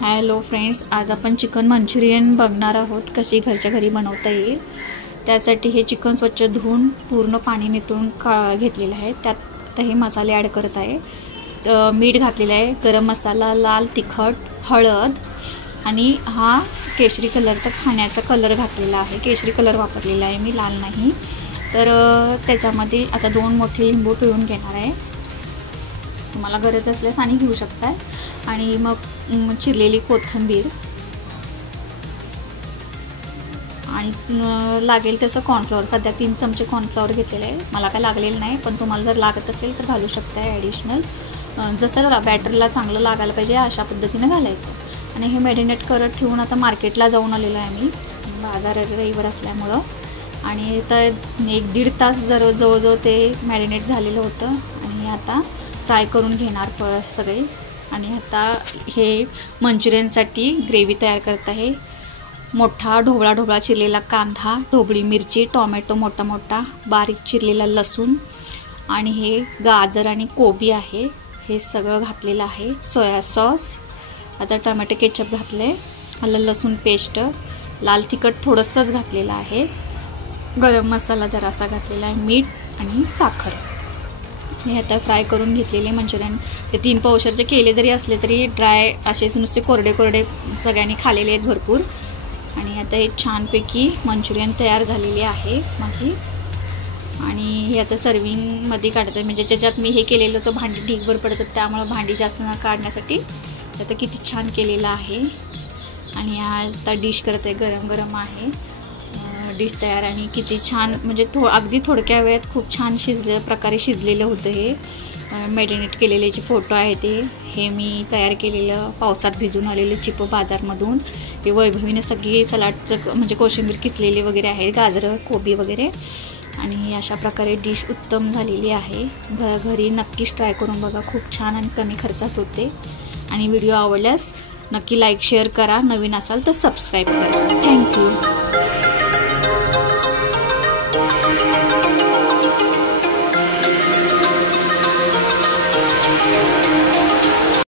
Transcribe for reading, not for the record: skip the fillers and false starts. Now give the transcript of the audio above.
Hello friends, आज आपण chicken Manchurian बघणार आहोत कशी घरच्या घरी बनवता येईल। त्यासाठी हे चिकन स्वच्छ धुवून पूर्ण पाणी निथळून घेतलेलं आहे। त्यात हे मसाले ॲड करत आहे। मीठ घातलेलं आहे, गरम मसाला, लाल तिखट, हळद आणि हा केशरी कलरचा खाण्याचा कलर घातलेला आहे। केशरी कलर वापरलेला आहे मी, लाल नाही। तर त्याच्यामध्ये आता 2 मोठे लिंबू पिळून घेणार आहे। तुम्हाला गरज असल्यास आणि घेऊ शकता। आणि मग चिरलेली कोथिंबीर आणि लागेल तसं कॉर्नफ्लॉवर। सध्या 3 चमचे कॉर्नफ्लॉवर घेतलेले आहे। मला काय लागलेलं नाही, पण तुम्हाला जर लागत असेल तर घालू शकता ॲडिशनल। जसं बॅटरला चांगलं लागायला पाहिजे अशा पद्धतीने घालायचं। आणि हे मॅरिनेट करत ठेवून आता मार्केटला जाऊन आलेलो आहे मी, बाजार रविवार असल्यामुळं। आणि तर 1-1.5 तास जवळजवळ ते मॅरिनेट झालेलं होतं। आणि आता फ्राय करून घेणार सगळे। आणि आता हे मंचुरियनसाठी ग्रेव्ही तयार करत आहे। मोठा ढोबळा चिरलेला कांदा, ढोबळी मिरची, टोमॅटो मोठा मोठा, बारीक चिरलेला लसूण आणि हे गाजर आणि कोबी आहे, हे सगळं घातलेलं आहे। सोया सॉस, आता टोमॅटो केचप घातले, आलं लसूण पेस्ट, लाल तिखट थोडंसंच घातलेलं आहे, गरम मसाला जरासा घातलेला आहे, मीठ आणि साखर। हे आता फ्राय करून घेतलेले मंचुरियन ते 3 पावशरचे केले जरी असले तरी ड्राय असेच नुसते कोरडे सगळ्यांनी खालेले आहेत भरपूर। आणि आता हे छानपैकी मंचुरियन तयार झालेली आहे माझी। आणि हे आता सर्विंगमध्ये काढते, म्हणजे ज्याच्यात मी हे केलेलं होतं भांडी ढीगभर पडतात, त्यामुळे भांडी जास्त न काढण्यासाठी आता किती छान केलेलं आहे। आणि आता डिश करते, गरम आहे डिश तयार। आणि किती छान, म्हणजे अगदी थोडक्या वेळात खूप छान प्रकारे शिजलेलं होतं। हे मॅरिनेट केलेले जे फोटो आहे हे मी तयार केलेलं, पावसात भिजून आलेलं चिप बाजारमधून। हे वैभवीने सगळी सलाडचं म्हणजे कोशिंबीर किचलेले वगैरे आहे, गाजरं कोबी वगैरे। आणि अशा प्रकारे डिश उत्तम झालेली आहे। घरी नक्कीच ट्राय करून बघा, खूप छान आणि कमी खर्चात होते। आणि व्हिडिओ आवडल्यास नक्की लाईक शेअर करा, नवीन असाल तर सबस्क्राईब करा। थँक्यू।